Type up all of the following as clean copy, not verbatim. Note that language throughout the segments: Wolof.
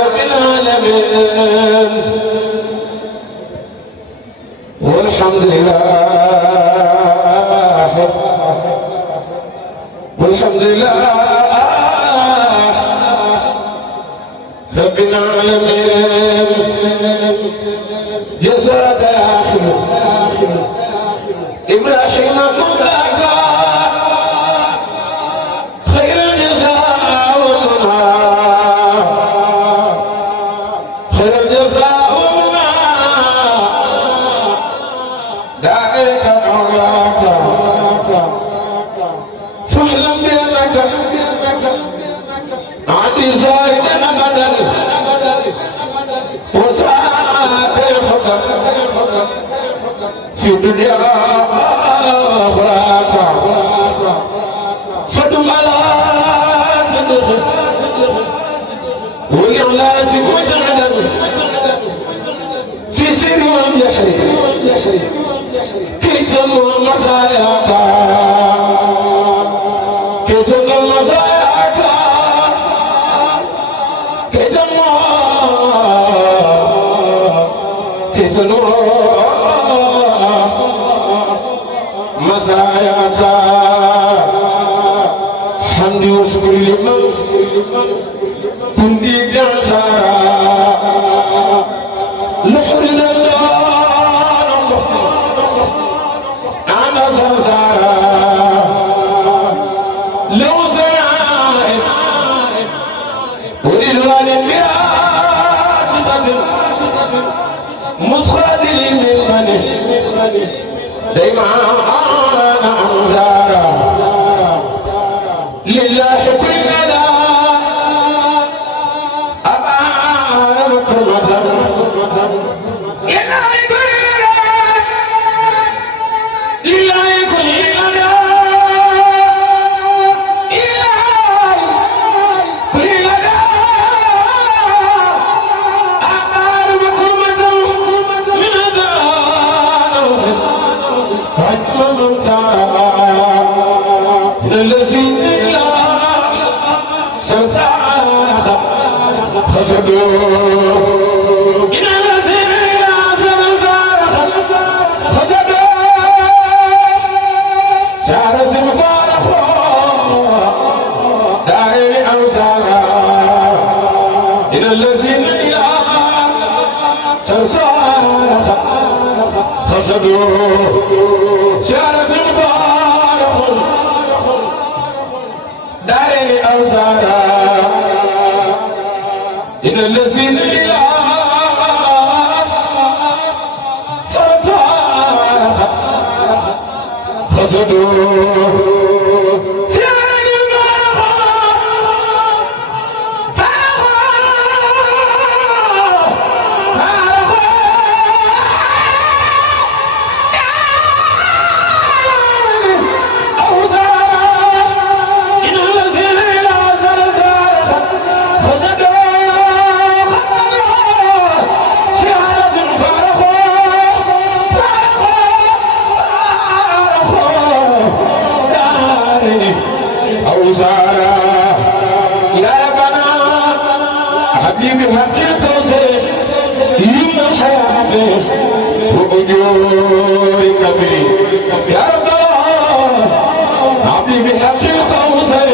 رب العالمين والحمد لله والحمد لله رب العالمين جزاك يا أخي إبراهيم مولاك خير الجزاء والمنى خير الجزاء والمنى دعيك مولاك فاعلم بأنك عندي زايد أبدا وساعات الحكم في الدنيا أخراك فدم على صدق والإعلاس وجعل في سر والجحر كي تمر مصاياك كي تمر مصاياك كي تمر مساياك حمدي وشكري لمن كنت بأنصارا لحرد الله أنا سنسارا لو سنائب ورضوان بها صفة مسخادل من غني دايما أنا أنزارا لله كلنا أبانا مكرمة لله كلنا لله كلنا كلنا أبانا مكرمة من أدانا هجم من سارا الذين خسدوا إن الذين خسدوا سارت المفارق دارين أوزارا إن الذين خسدوا سارت المفارق دارين أوزارا إن الذين خسدوا بحق الكوثر يمنى الحياة وأجور كثير يا رب عبدي بحق الكوثر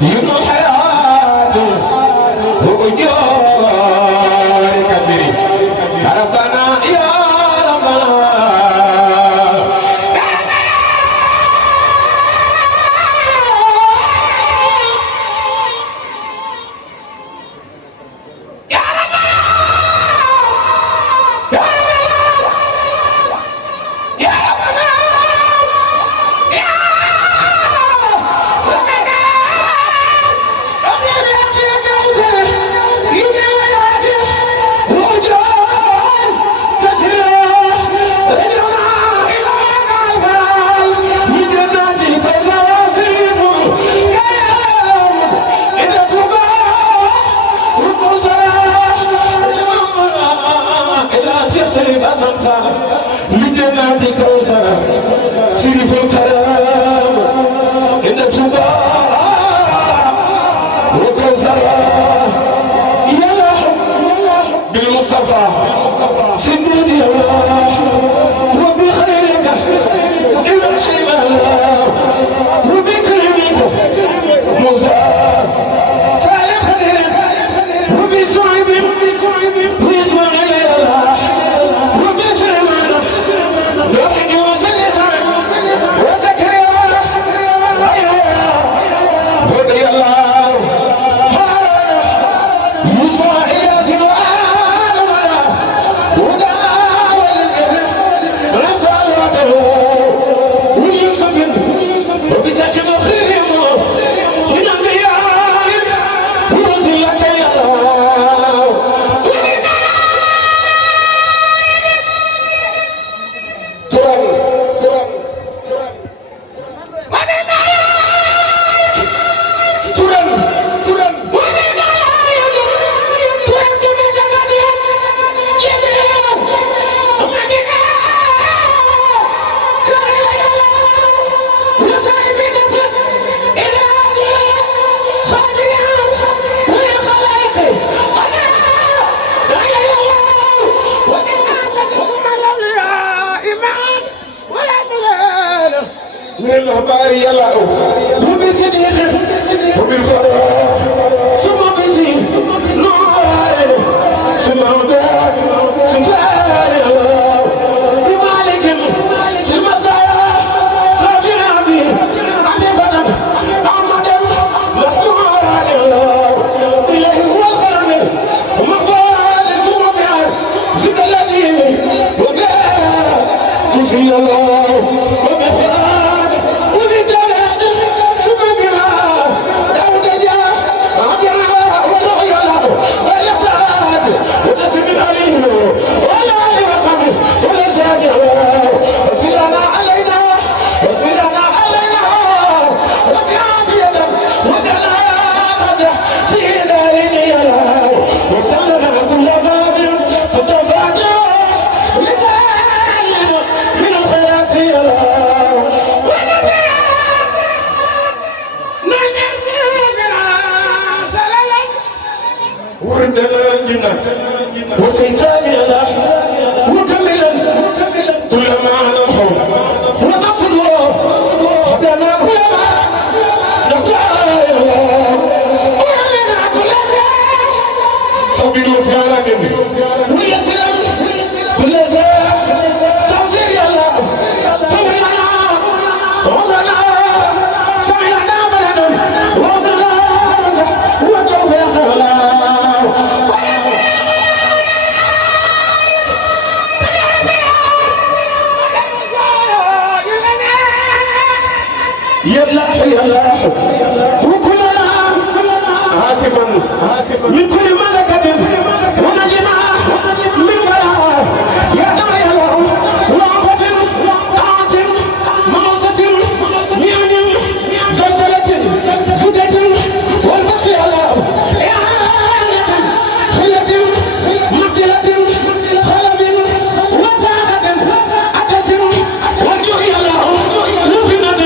يمنى الحياة وأجور كثير يا ربنا يا ربنا وكسرى ورد الجنة وسيطان الله مكملا طول ما نمحو ونصر الله هدانا كل ما نختار الله ولنا كل شيء صبر وسيارة ويسلم كل شيء تفسير الله تمرنا وضنا سمعنا بلد وضنا وتوفيق الله يلاح يلاح وكلنا عاصما من كل ملكة ونجنا من بلاء يا دار يا له وعفة طاعة منصة نعم زلزلة سدة والفخر يا له إعانة خلة مسلة خلب وفاقة عدس والجوع يا له لفنة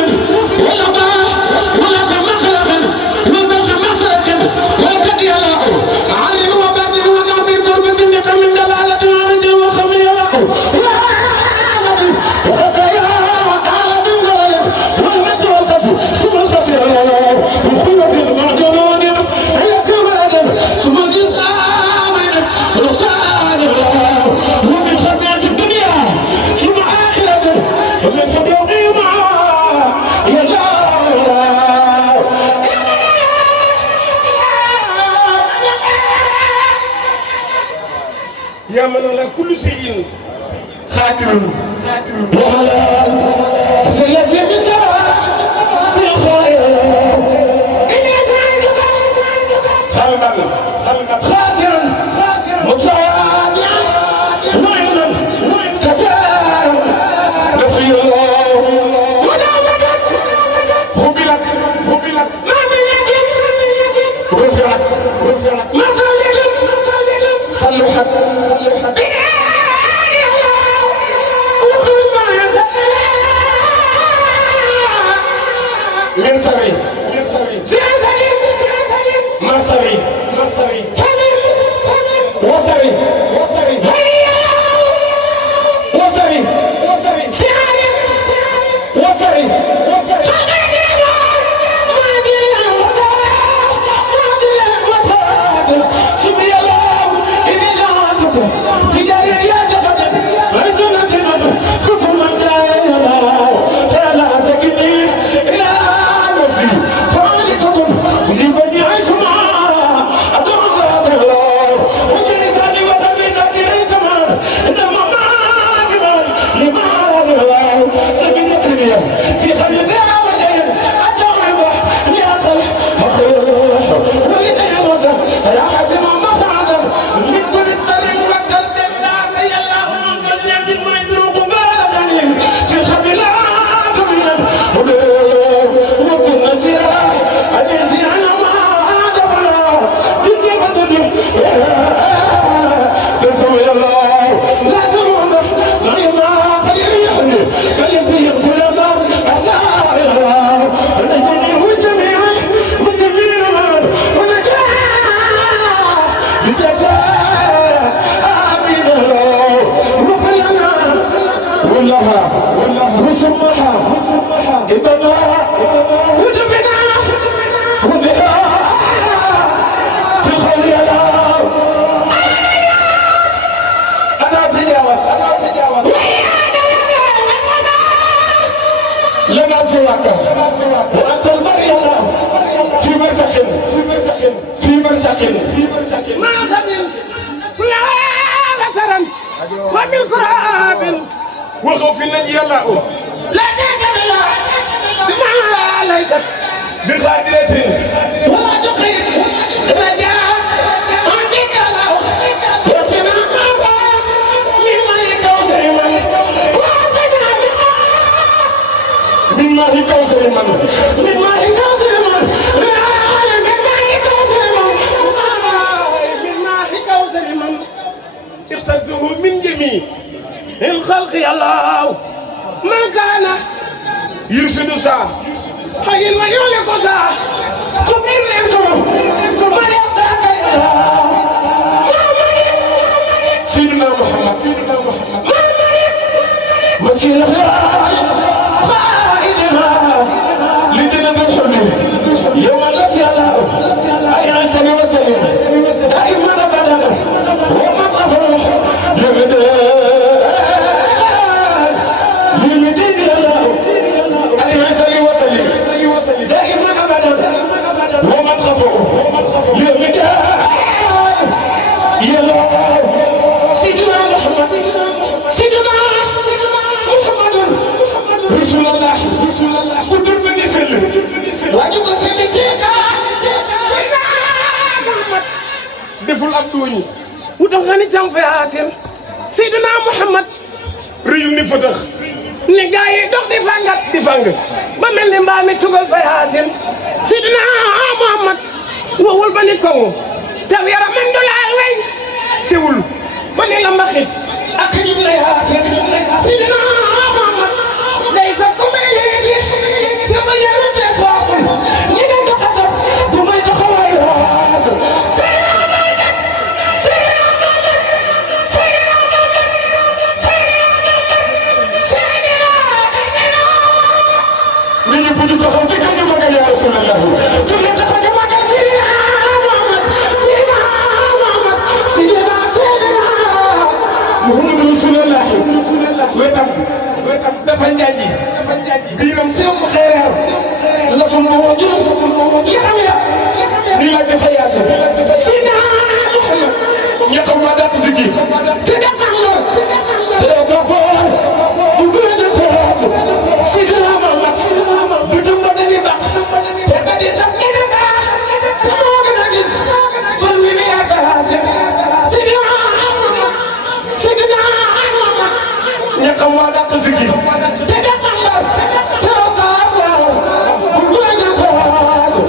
يا من على كل شيء قادر وعلى سلاسل السماء بالخير إني سعيدك خلقا خاسرا متواضعا معنا كسارا نفي الله ونعمة قبلت ما من يد رفعت ما صلحت من سري سياسي مصري وسري وسري سياري وسري وأنت المريم في مرزق ما خمل كل بصرا ومن كراب وخوف النجي الله لا تعتمد بما ليست بخادرة ولا تخيب رجاء عندك الله وسمع مما يكوسر من ما يكوسر اخترته من جميع الخلق الله من كان يرشد سا حي ما يولك سا كبير الانسان من يساك deful ab duuñi wutal nga ni cam fa yaasin Seydina Muhammad rëyul ni fëtëx ni gaa yi dox di fangat di fang ba mel ni mbaa mi tugal fa yaasin Seydina Muhammad wowul ba ni kongu taw yaramam du laal wey siwul ba ni la mbaxit ak xijub la yaasin Seydina Muhammad day sa ko may leeti sa ba yaru te sookul ñi dem ko xasab bu may taxawaay waasu Puju taxaw ci kaw ñu magal ya Rasulullah su leen taxaw ñu magal Seydina Muhammad Seydina Muhammad Seydina Muhammad Rasulullah wetam dafa njaaji biiram sew ko xeereer la fa moo jëm yaxam ya ni la dafa yaase Seydina Muhammad ñaxam ba dàq si gi te dàqam la te ko xool bu gën a jël fa yaase Seydina Muhammad bu jëm ba dañuy baax te ba di sax gën a baax te moo gën a gis kon mi ngi yaakaar Seydina Muhammad Seydina Muhammad ñaxam waa dàq si gi te dàqam la te ko xool bu gën a jël fa yaase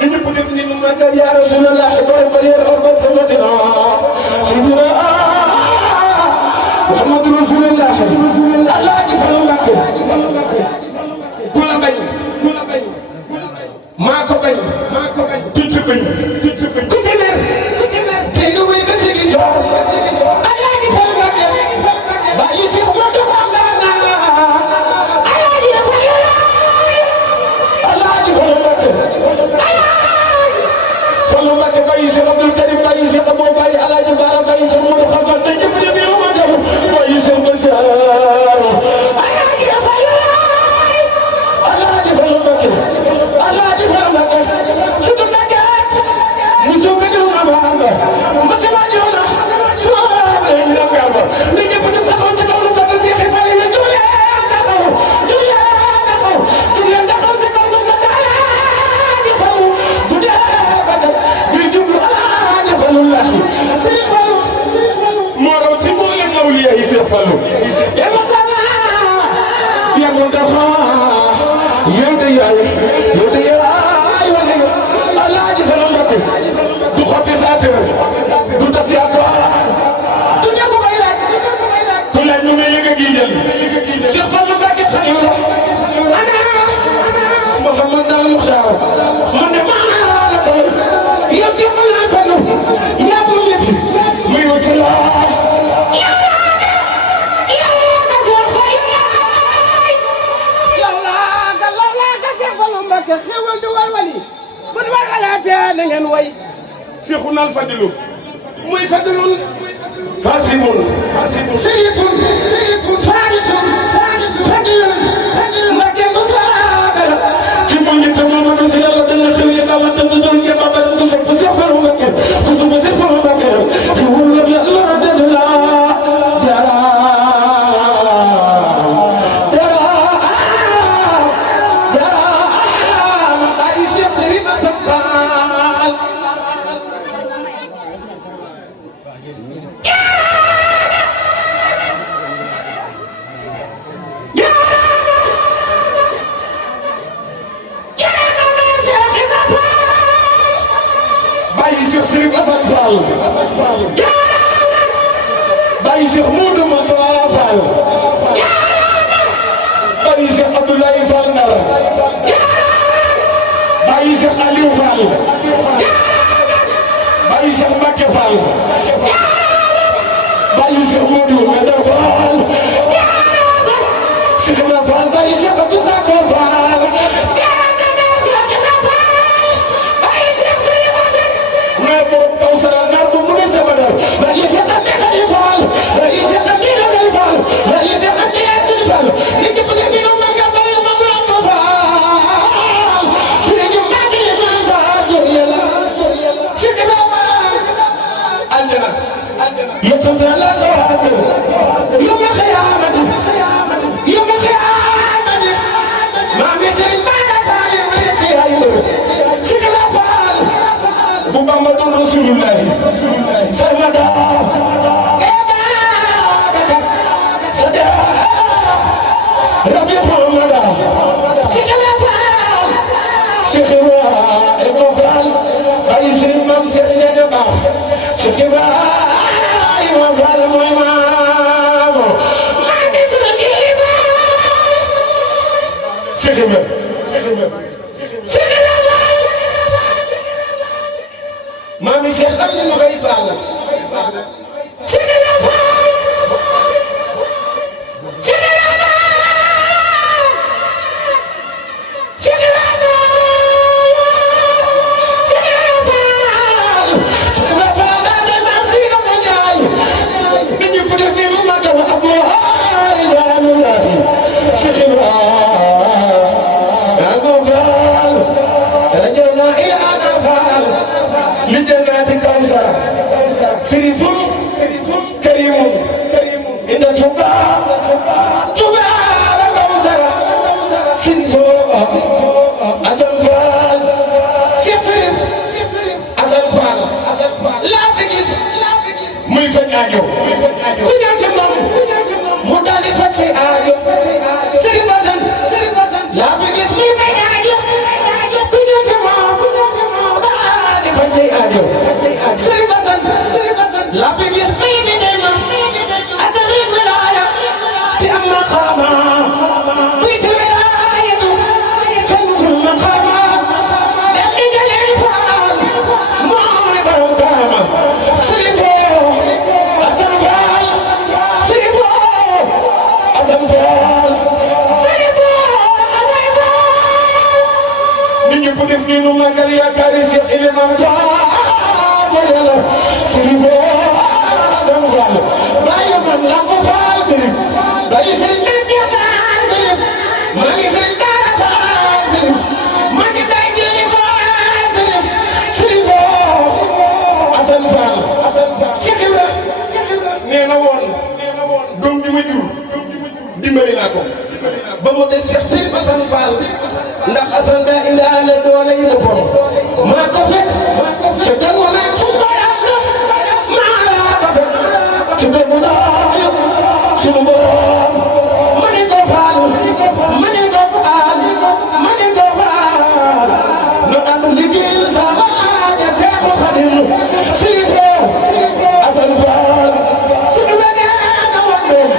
ni ñëpp def ni mu magal ya Rasulullah borom fa leer orbat fa Madina Seydina Muhammad Rasulullah Allah ji fa Mbakke ku la bañ maa ko bañ tuuti bañ ku ci mer te nga wéy ba sigi joor Allah ji fa Mbakke ba yi si ko do Allah na Allah ji fa Mbakke Fallu Mbakke ba yi si Abdul Karim ba yi si Abo ba yi Alaaji Bara ba yi si Modou Xamal te ñëpp di bi ma dem ba yi si Mbasar Alaaji Fallu Mbakke Alaaji Fallu Mbakke sudu Mbakke muso be do ma ba ma se ma jona so ba ni na ba ni ñëpp di taxaw ci kaw sa ci xifal yi du leen taxaw ci kaw sa Alaaji Fallu du moo raw ci mboolem awliya yi Seex Fallu yàlla sama yàlla dafa yow de yaay wane nga Alaaji Fallu Mbakke du xotti saatir du tas yaakaar du jàpp bay laaj ku laaj ñu ne yënga gi jël Seex Fallu Mbakke xayu la ana Muhammad al Muxtaar man de maa la ko yow ci Fallu yaa bu ñëf muy wut la xewal du walwali bu du walwalaatee na ngeen way Seexuna al Fadilu muy fadilun hasimun sayifun fadisun fadilun Mbakke bu saabala ki mu ngi te Mamadu si Yàlla dana xew ya dawa dana doon ya baba du sopp Seex Fallu Mbakke ku sopp Seex Fallu Mbakke ki wul Yàlla dana la Baye Cheikh Modou Moussa Fall Baye Cheikh Abdoulaye Fall Ndar Baye Cheikh Aliou Fall Baye Cheikh Mbacké Fall Baye Cheikh Modou Meda Fall Cheikh Ibra Fall Baye Cheikh Abdou Sakor Fall mais boobu kaw sara nar bu mu ne ca Badar Baye Cheikh Abdou Khadi Fall Baye Cheikh Abdou Khadi Fall Baye Cheikh Abdou Yacine Fall li ci bëgg dina magal bari ma blanc Fall Serigne Mbacké ma sa jor yàlla Cheikh Ibra Fall aljana yetante la sawaatu yawma xiyaamati rasulullah sarmada sada rabi muhammada sikala faal sikira ebo faal ay sëriñ mam sëriñ ña baax sikira ay ma faal mooy maamo maa ngi sëriñ gi sikira sikira maami Cheikh am na ñu koy faal sikira faal sikira ku ñëw ci moom mu daal di faj say aajo Serigne Bassane laa fi gis muy faj aajo ku ñëw ci moom daal di faj say aajo Serigne Bassane laa fi gis muy di dem atari wilaaya te am maqaama muy ci wilaaya kenn sul maqaama dem ni nga leen faal moom mooy borom kaama bu def ni nu magal yaakaari Cheikh Elimane Fall yàlla Serigne Adam Fall bàyyi man la ko Fall Serigne bàyyi Serigne Fall Serigne maa ngi Serigne Bara Fall Serigne maa ngi Baye Jili Fall Serigne Serigne Assane Fall Cheikh Ibra nee na woon doom bi ma jur dimbali naa ko ba mu des Cheikh Serigne Assane Fall ndax Assane daa indaale doole yi boppam maa ko fekk te tegu naa suñu borom maa laa ko fekk te tegu naa suñu borom ma ne ko faal ma ne ko faal ma ne ko faal nu am liggéeyal sa waaja Seexul Xadim Serigne Assane Fall suñu bëggee na woon doom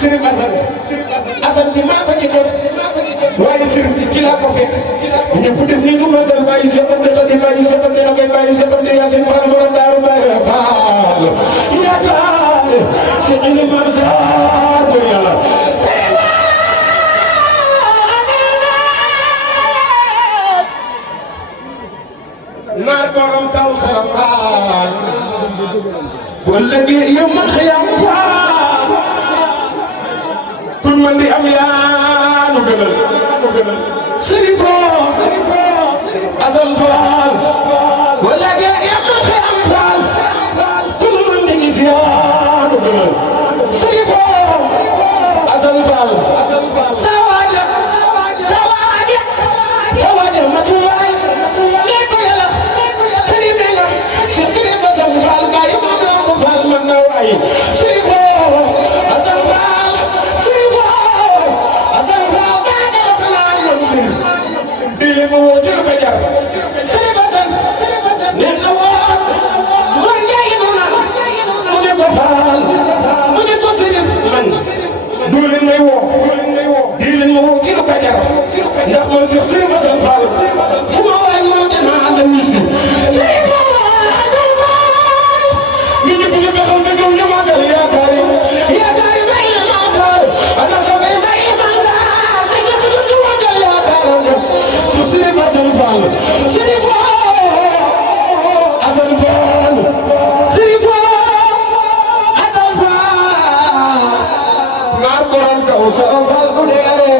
Serigne Assane ci maa ko jëkkër waaye Serigne ci laa ko fekk ñëpp def ni du magal bàyyi seqante la di bàyyi seqante la koy bàyyi seqante Yacine Fall borom Daaru Baye Fall yaakaar si Elimane Fall pour yàlla naar borom kaw sara Fall bu ëllëgee yombal xiyam Fall kun man di am yaa nu gënal Serigne Assane Fall wala ga yombal xiyam Fall kun man di gis yaa nu gënal Serigne Assane Fall sa waaja matuwaay nee ko yàlla tani me nga Serigne Assane Fall bàyyi moom laa ko Fall man na waay Serigne Assane Fall dile ma woo ci ko jar Serigne Bassane nee na woon man ngay mu naan mu ne ko Fall mu ne ko Serigne man du leen may woo di leen ma woo ci ko jar ndax man Serigne Bassane Fall fu ma waay woo dina ànd ak misi Serigne Fall ñu ñëpp ñu taxaw te ñëw ñu magal yaakaari bay Mansar ana so bay Mansar te ñëpp ñu magal yaakaari Serigne Assane Fall Serigne Assane Fall Serigne Assane Fall naar borom kaw Sara Fall bu deere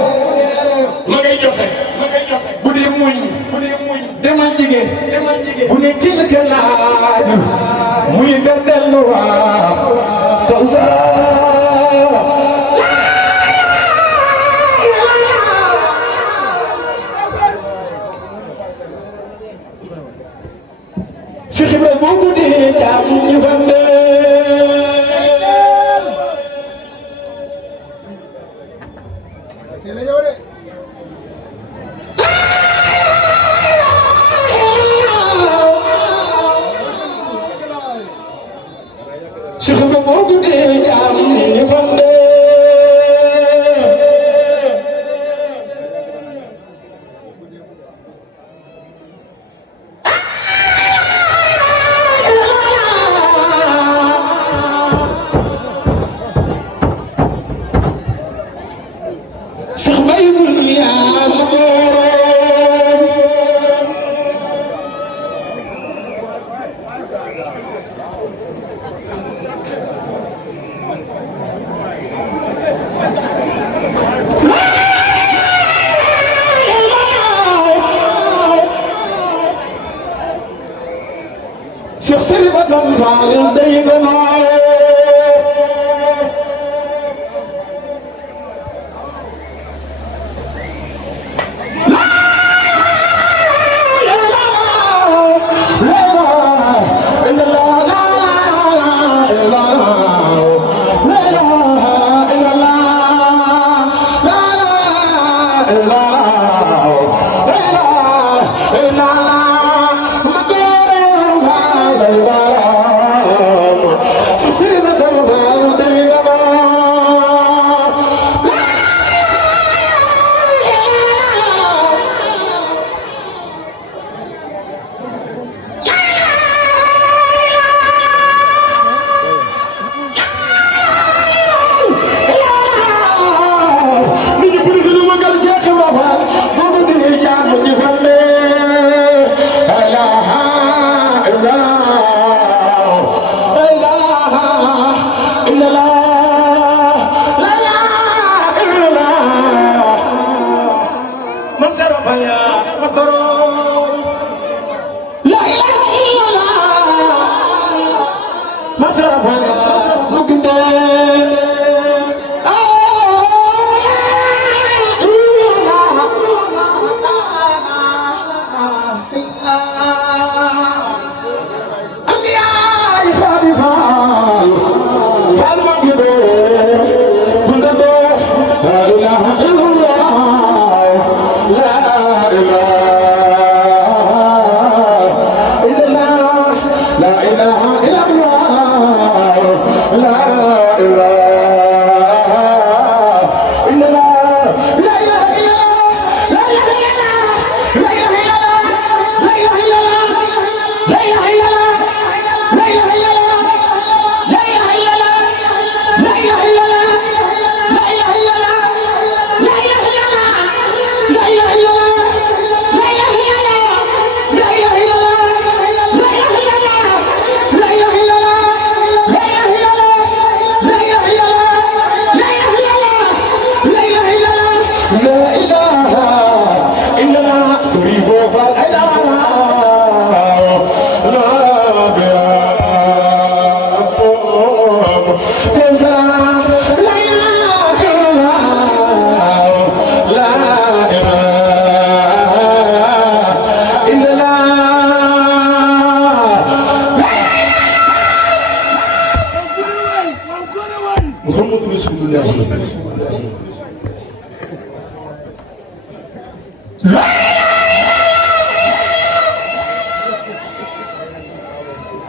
ma ngay joxe bu dee muñ demal jigéen bu ne til ke laaju muy dem dellu waa kaw Sara Cheikh Ibrahima boo ko dee jaam ñi fande Cheikh Ibrahima boo ko dee jaam ñi fande Cheikh Sëriñ Assane Fall day gënaaw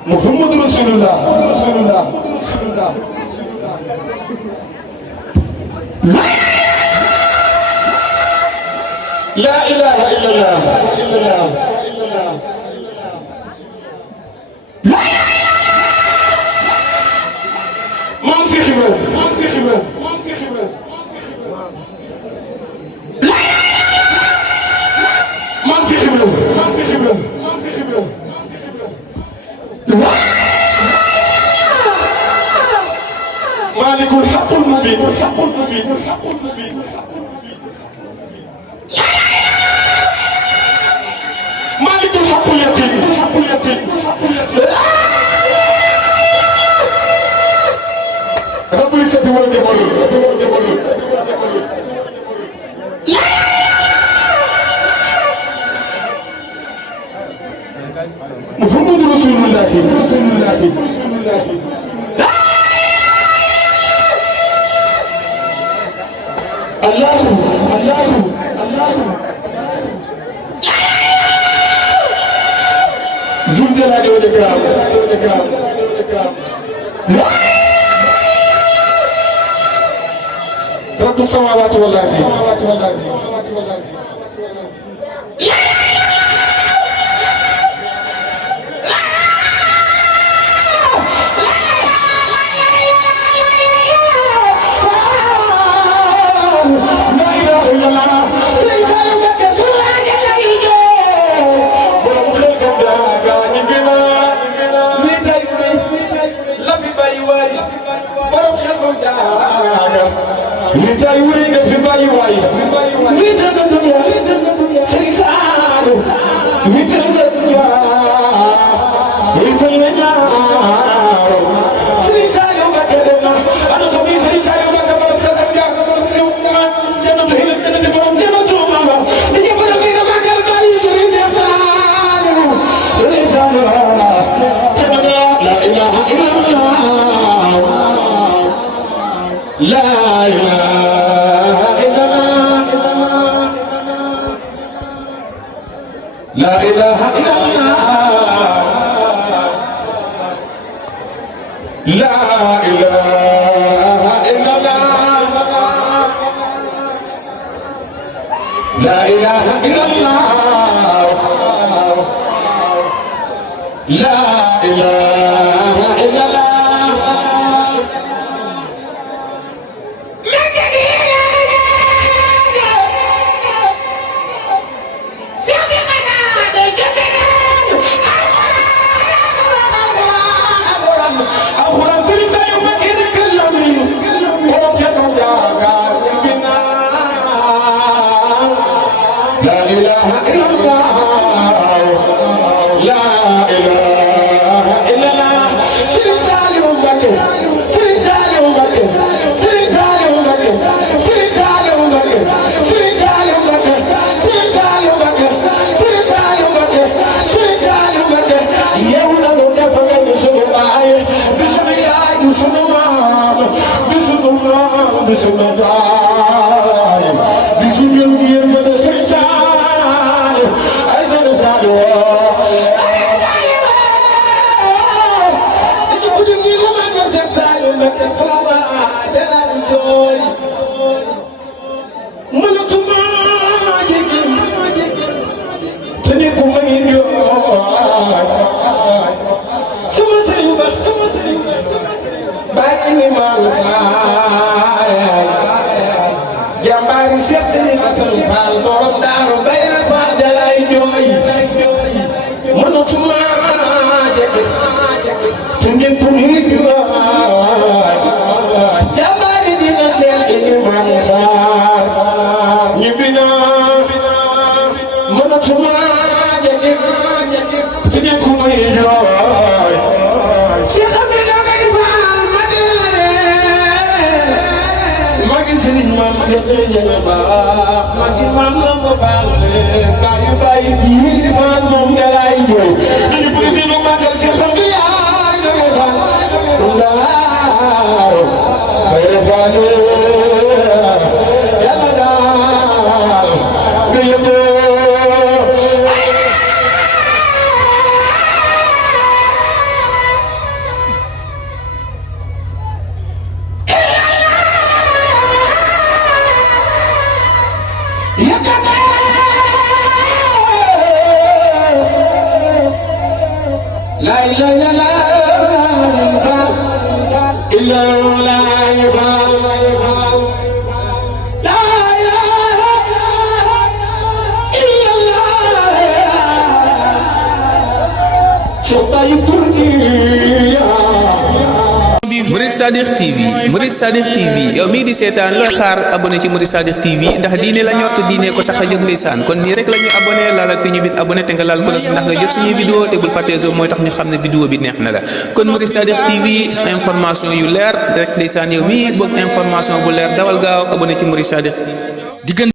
Muhammad Rasulullah La ilaha illallah Maam Cheikh Ibrahima مالك الحق المبين مالك الحق اليقين رب العزة والجبروت Muhammadu Rasulullah Allahu Zul Jalali wal Ikram Rabbu samawati wal ardi Litay wuri nga fi bàyyi waay lital nga dunya Serigne Saliou lital nga dunya lital nga ñaar Serigne Saliou Mbacké def na ana so bi Serigne Saliou Mbacké borom sa dem jaar borom jannatu hina jannati borom jannatu mama di ñëpp la bi nga magal bàyyi Serigne Saliou la ilaha illallah la ilaha illallah la ilaha illallah la ilaha illallah la ilaha illallah la ilaha illallah Sadikh TV yow mii di seetaan looy xaar abonné ci Murid Sadikh TV ndax diine la ñor te diine ko tax a jóg ndeysaan kon nii rek la ñuy abonné laalal fi ñu bind abonné te nga laal ko ndax nga jot suñuy vidéo te bul fàttee mooy tax ñu xam ne vidéo bi neex na la kon Murid Sadikh TV information yu leer rek ndeysaan yow mii bëgg information bu leer dawal gaaw abonné ci Murid Sadikh TV.